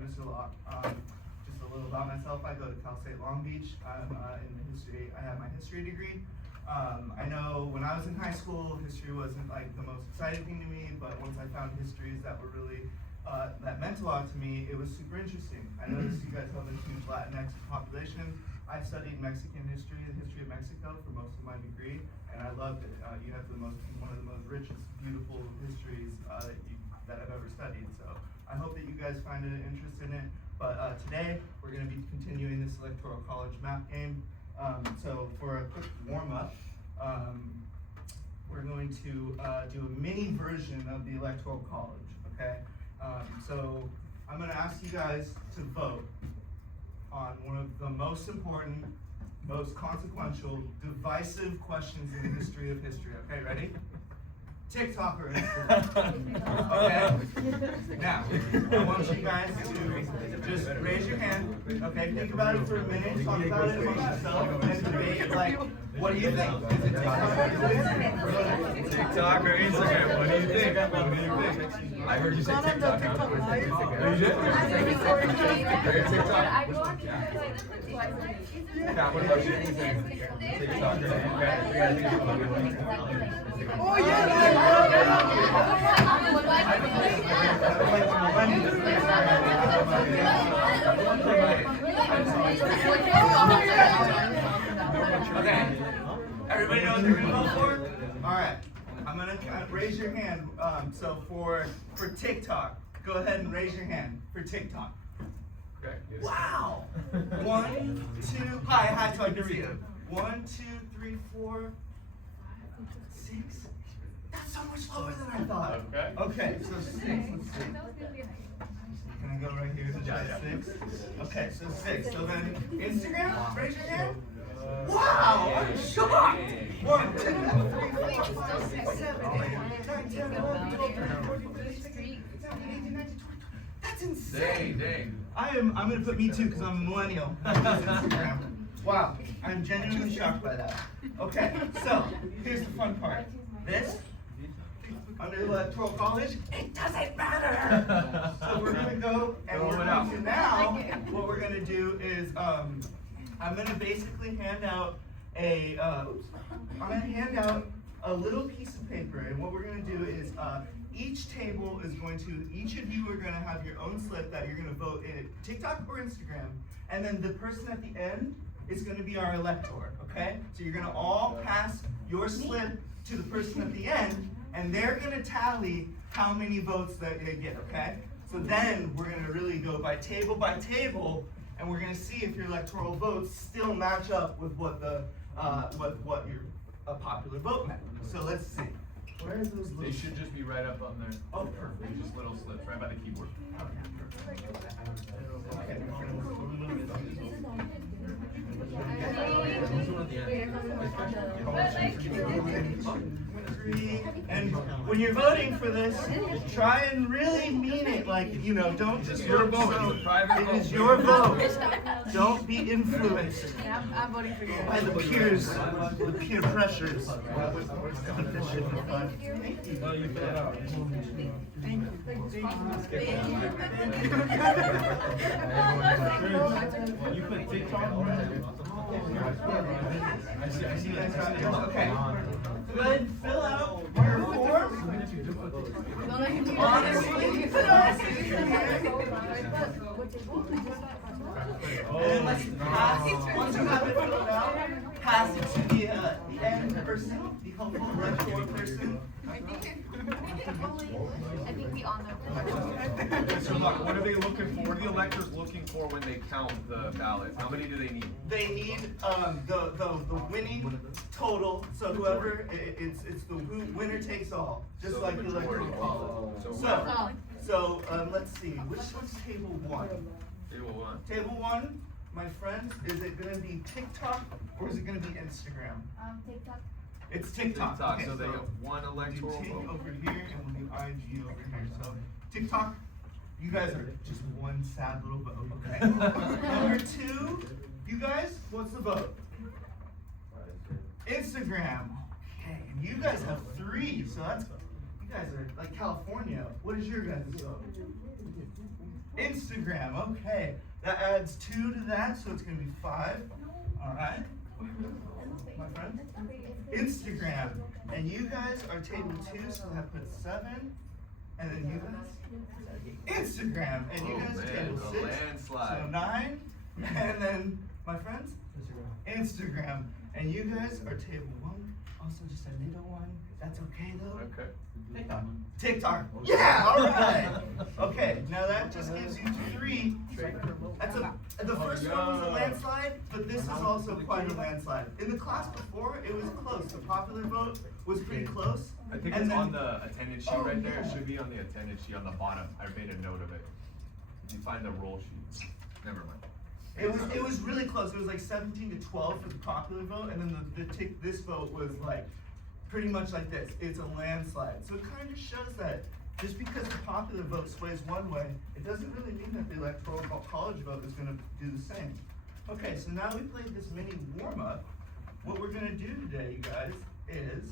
Mr. Locke. Just a little about myself. I go to Cal State Long Beach. I'm in history. I have my history degree. I know when I was in high school, history wasn't like the most exciting thing to me, but once I found histories that were really that meant a lot to me, it was super interesting. I noticed you guys have a huge Latinx population. I studied Mexican history, the history of Mexico, for most of my degree, and I loved it. You have one of the most richest, beautiful histories that I've ever studied. So I hope that you guys find an interest in it. But today we're going to be continuing this Electoral College map game. So for a quick warm up, we're going to do a mini version of the Electoral College. Okay. So I'm going to ask you guys to vote on one of the most important, most consequential, divisive questions in the history of history. Okay, ready? TikTok or Instagram? Okay? Now, I want you guys to just raise your hand. Okay, think about it for a minute, talk about it amongst yourself, and debate, like, what do you think? Is it TikTok or Instagram? What do you think? What do you think? I heard you say TikTok. You did? TikTok? Kat, what about you? TikTok, okay? Oh, yeah! Okay, everybody know what they're gonna vote for? All right, I'm gonna raise your hand. So for TikTok, go ahead and raise your hand for TikTok. Okay. Wow. 1, 2. Hi, so I can see you. 1, 2, 3, 4, 5, 6. That's so much lower than I thought. Okay. Okay, so 6. Let's see. Can I go right here to try 6? Okay, so 6. So then Instagram, raise your hand. Wow, I'm shocked. 1, 2, 3, 4, 5, 6, 7, 8, 9, 10, 11, 12, 13, 14, 15, 16, 17, 18, 19, 20. That's insane. Dang. I'm gonna put me too because I'm a millennial. Instagram. Wow, I'm genuinely shocked by that. Okay, so here's the fun part. This, under the Electoral College, it doesn't matter. So we're gonna go and we're going to now, what we're gonna do is, I'm gonna basically hand out a little piece of paper, and what we're gonna do is, each of you are gonna have your own slip that you're gonna vote in TikTok or Instagram, and then the person at the end is gonna be our elector, okay? So you're gonna all pass your slip to the person at the end, and they're gonna tally how many votes that they get, okay? So then we're gonna really go by table, and we're gonna see if your electoral votes still match up with what what your popular vote meant. So let's see. Where are those little? They should just be right up on there. Oh, perfect. They're just little slips right by the keyboard. And when you're voting for this, try and really mean it. Like, don't just your vote. vote. It's a private vote. It is your vote. Don't be influenced I'm voting for you. by the peer pressures. Oh, you fill it out. You put TikTok on I see you guys got yours. Okay. Go ahead and fill out your form. Honestly, and then let's pass, once you have it filled out, pass it to the end person, the helpful electoral person. I think we all know. So look, what are they looking for? What are the electors looking for when they count the ballots? How many do they need? They need the winning total. So whoever it's the winner takes all, just So like the the electoral majority. college. So let's see. Which one's table 1? Table 1. Table 1, my friends, is it going to be TikTok or is it going to be Instagram? TikTok. It's TikTok. TikTok, Okay, so they have one do electoral Tik vote. over here and we'll do IG over here. So TikTok, you guys are just one sad little vote. Okay. Number 2, you guys, what's the vote? Instagram. Okay, and you guys have 3, so that's, you guys are like California. What is your guys' vote? Instagram, okay. That adds 2 to that, so it's gonna be 5. Alright. My friend? Instagram. And you guys are table 2, so that puts 7. And then you guys? Instagram. And you guys are table 6. landslide. So 9. And then, my friends? Instagram. And you guys are table 1. Also just a little one. That's okay though. Okay. TikTok. Yeah, alright. Okay, now that just gives you 3. That's the first one was a landslide, but this is also quite a landslide. In the class before, it was close. The popular vote was pretty close. I think And it's then- on the attendance sheet Oh, right there. It yeah. should be on the attendance sheet on the bottom. I made a note of it. You find the roll sheet. Never mind. It was really close. It was like 17 to 12 for the popular vote, and then this vote was like pretty much like this. It's a landslide. So it kind of shows that just because the popular vote sways one way, it doesn't really mean that the electoral college vote is going to do the same. Okay, so now we played this mini warm up. What we're going to do today, you guys, is